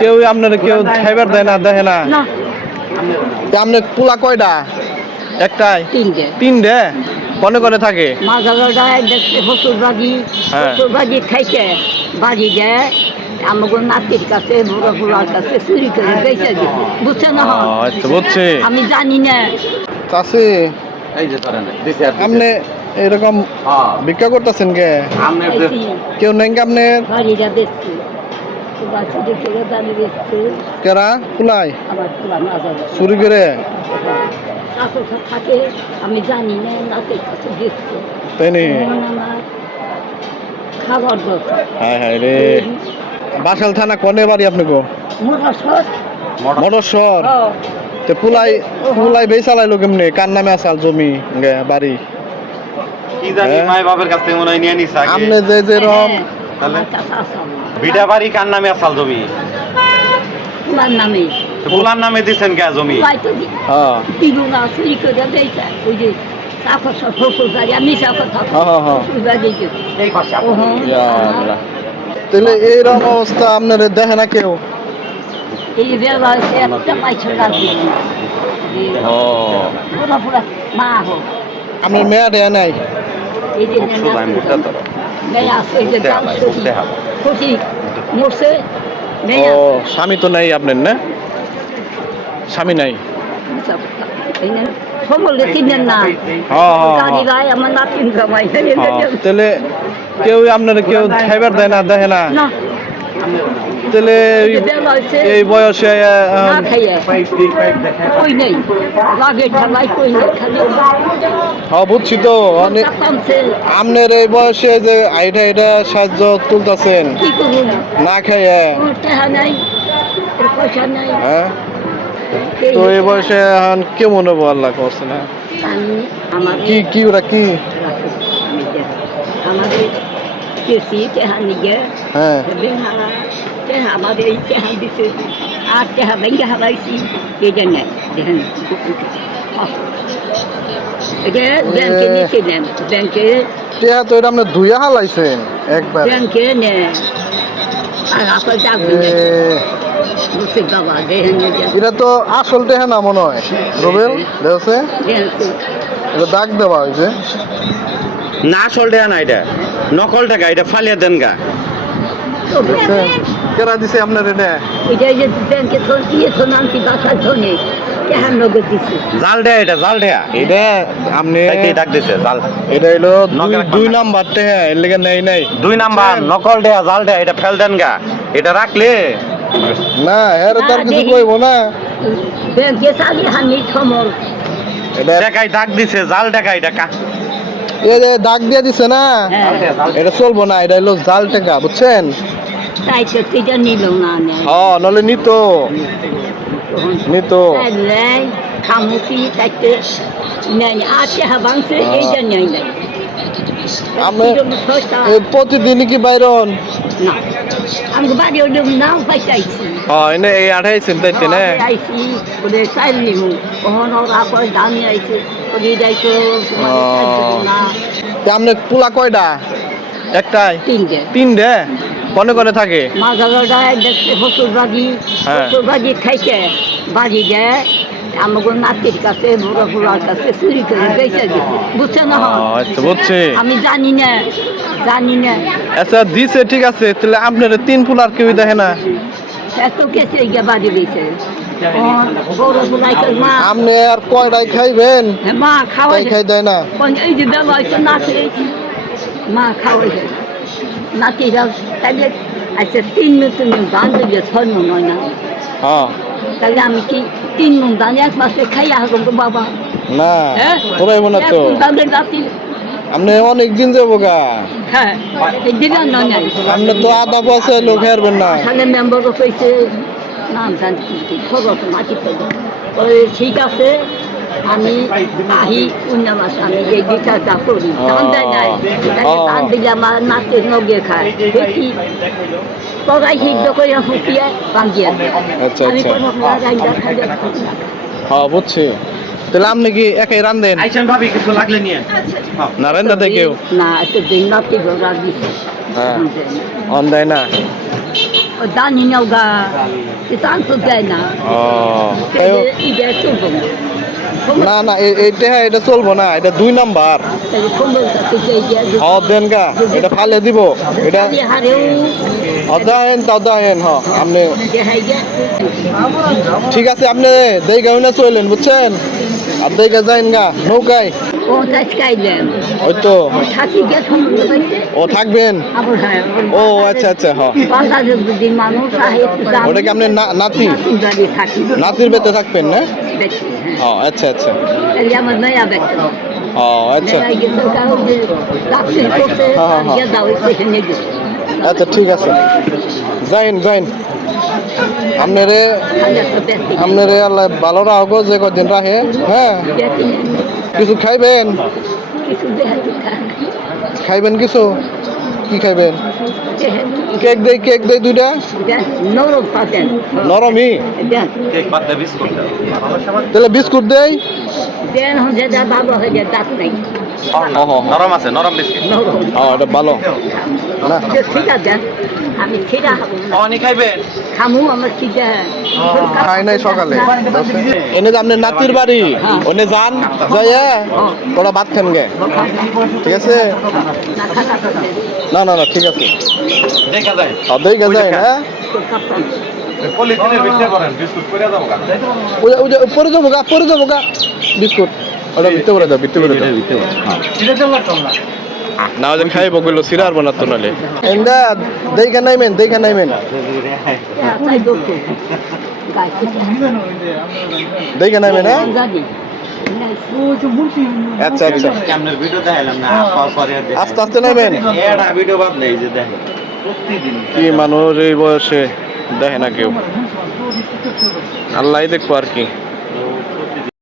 কেউ আপনার কেউ খাইবার দেয় না, দেখে না। আপনার পোলা কয়টা? একটাই? তিনটে। কনে কনে থাকে? খাইছে বাড়ি দেয় আমাকে নাতির কাছে বড় বুড়ার কাছে চুরি করে বেঁচে গেছে, বুঝছে না? আচ্ছা, বুঝছি। আমি জানি না। চাষি আপনি এরকম ভিক্ষা করতেছেন কে? কেউ নেই আপনি? বাড়িটা দেখছি কেরা কুলাই চুরি করে থাকে, আমি জানি না। নাতির কাছে দেখছি, তাই নি? আমার খাবার দরকার। হ্যাঁ হ্যাঁ রে। বাসাল থানা কনে বাড়ি আপনি গো? মটরশহর। তে পুলাই পুলাই বেই চালাইলো কেমনে? কার নামে আসাল জমি বাড়ি? কি জানি মাই বাবার কাছ থেকে মনে হয় নিয়ে নিছে আগে। আমনে যে যেরকম আমার কাছে আসাম ভিটা বাড়ি কার নামে আসাল জমি? পুলার নামে। পুলার নামে দিছেন কে জমি? হ্যাঁ দিলু না, চুরি করে দিয়েছে। ওই যে চাকর সব শ্বশুর বাড়ি, আমি চাকর থাকি শ্বশুর বাড়ি গেছি। তাহলে এইরকম অবস্থা আপনার দেখে না কেউ? এই বেলা হয়েছে একটা পাইছে লাগবে পুরা পুরা মা হোক। আপনার মেয়া দেয়া নাই? এই যে মেয়ে আছে, এই যে খুশি মরছে মেয়ে। ও স্বামী তো নাই আপনার, না? স্বামী নাই? সম্বলে কিনেন না গাড়ি ভাই, আমার নাতিন কামাই। তাহলে কেউ আপনার কেউ খাইবার দেয় না, দেখে না? তাহলে এই বয়সে কই নেই লাগে ঠেলাই, কই নেই খালি। হ্যাঁ বুঝছি তো। আপনার এই বয়সে যে আইটা এটা সাহায্য তুলতেছেন কি করবো না খাইয়ে? টাকা নাই, পয়সা নাই। হ্যাঁ, তো এই বয়সে এখন কেমন হবো আল্লাহ করছে না? কি কি ওরা কি আমাদের কেসি টেহা নিগে, হ্যাঁ টেহা আমাদের এই টেহা দিছে, আর টেহা ভেঙে হারাইছি। এই যে নেই দেখেন, এটা ব্যাংকে নিয়েছিলেন, ব্যাংকে টেহা তো এটা আপনি ধুইয়া হালাইছেন একবার? ব্যাংকে নেয় আর আপনার যাবেন বুঝছি বাবা। দেখেন এটা তো আসল টেহা না মনে হয়, রুবেল দেখছে এটা দাগ দেওয়া হয়েছে। না আসল টাকা না, এটা নকল টাকা, এটা ফালিয়া দেন গা। কেরা দিছে আপনার এটা? এটা যে ব্যাংকে আনছি বাসার ধনে কেহার নগদ দিছি। জাল দেয়া, এটা জাল দেয়া। এটা আপনি ডাক দিছে জাল। এটা হলো দুই নাম্বার টেহা, এর লেগে নেই নাই। 2 নাম্বার নকল দেয়া, জাল দেয়া, এটা ফেল দেন গা। এটা রাখলে না এর তার কিছু কইব না। ব্যাংকে চালি হানি সমল এটা টাকায় দাগ দিছে, জাল টাকা। এটা এই যে দাগ দিয়ে দিছে না, এটা চলবো না। এটা হলো জাল টাকা, বুঝছেন? তাই তো এটা নিল না। হ্যাঁ নলে নিত খামুকি তাইতে নেই, আর টাকা ভাঙছে এইটা নেই নাই। আমি প্রতিদিনই কি বাইরন? না আমি বাড়ি ওদের নাও পাইছি। হ্যাঁ এনে এই 28 চিন্তাইতে না আইছি ওদের চাইল নিহু কখন ওরা পরে দাম নিয়ে আইছে ওদের যাইতো না। আপনি পোলা কয়টা? একটাই? তিনটে। কনে কনে থাকে? মাঝারটায় দেখছে শ্বশুর বাড়ি, শ্বশুর বাড়ি খাইছে বাড়ি দেয় আমাকে নাতির কাছে বড় বুড়ার কাছে চুরি করে বেঁচে গেছে, বুঝছে না? আচ্ছা বুঝছি। আমি জানি না। আচ্ছা দিছে, ঠিক আছে। তাহলে আপনার 3 পোলার কেউ দেখে না? এত কেসে গিয়ে বাড়ি বেছে বড় বুড়াই মা আপনি আর কয়টাই খাইবেন? মা খাওয়াই খাই দেয় না। এই যে বেলা হয়েছে না খেয়েছি, মা খাওয়াই নাতিরা তাহলে। আচ্ছা 3 মন ধান দিলে 6 মন হয় না? হ্যাঁ তাহলে আমি কি 3 মন ধান এক মাসে খাইয়া হারবো বাবা? না পুরাইব না তো। আপনি অনেক দিন যাবো গা। হ্যাঁ দিবেন না নাই আপনি তো আধা পয়সা লোক হারবেন না। তাহলে মেম্বার কইছে নাম জানি কি খবর মাটি তো ঠিক আছে। আমি আহি অন্য মাস আমি এই বিচারটা করি, ধান দেয় নাই ধান দিলে আমার নাচের নগে খায় দেখি তরাই সিদ্ধ করে ফুটিয়ে বান্ধিয়ে দেয়। আমি কোনো খাইলে হ্যাঁ বুঝছি। তাহলে আপনি কি একাই রান্ধেন? আইছেন ভাবি কিছু লাগলে নিয়ে না রান্ধা দেয় কেউ? না, একটা দিন নাতি ঘোরা দিচ্ছে হ্যাঁ অন দেয় না ও দানি নাও গা দান তো দেয় না ও এটা চলবো না না না এইটা এটা চলবো না এটা 2 নাম্বার দেন গা এটা ফালে দিব এটা অদাহেন তদাহেন হ আপনি ঠিক আছে আপনি দেই গাউন না চলেন বুঝছেন আর দেই গা যাইন গা নৌকায় ও তাইলেন ওই তো থাকি গে সম্বন্ধ পাইতে ও থাকবেন আবার হ্যাঁ ও আচ্ছা আচ্ছা হ বাংলাদেশ দুদিন মানুষ আহে ওটা কি আপনি নাতি দাঁড়িয়ে থাকি নাতির বেতে থাকবেন না দেখছি ও আচ্ছা আচ্ছা এই আমার মেয়া ব্যক্তি ও আচ্ছা মেয়া গেছে কারণ যে ডাক্তার করতে গিয়ে দাও সেখানে গেছে আচ্ছা ঠিক আছে যাইন যাইন আপনারে আপনারে আল্লাহ ভালো রাখো যে কদিন রাখে হ্যাঁ কিছু খাইবেন কিছু দেখাতে খাইবেন কিছু কি খাইবেন কেক দেই দুইটা নরম পাতেন নরমই কেক বাদ দে বিস্কুট দাও তাহলে বিস্কুট দেই দেন হচ্ছে যা ভালো হয়ে যায় দাঁত নেই নরম আছে নরম বিস্কুট নরম এটা ভালো না ঠিক আছে আমি ছিটা অনি খাইবেন খামু আমার ছিটা খাই নাই সকালে এনে আপনি নাতির বাড়ি ওনে যান যাইয়া ওরা ভাত খান গে ঠিক আছে না না না ঠিক আছে দেখা যায় দেই গে যাই হ্যাঁ পলিথিনের ভিতরে করেন বিস্কুট করে দাও গা পরে যাবো গা বিস্কুট ওটা ভিতরে করে দাও ভিতরে করে দাও না হলে খাইব কইলো সিরার বানাতো নালে এন্ডা দেইখা নাইমেন দেইখা নাইমেন হ্যাঁ আচ্ছা আচ্ছা ক্যামেরার ভিডিও দেখাইলাম না পরে আস্তে আস্তে নাইমেন এটা ভিডিও বাদ নেই যে দেখেন প্রতিদিন কি মানুষ এই বয়সে দেখে না কেউ আল্লাহ দেখবো আর কি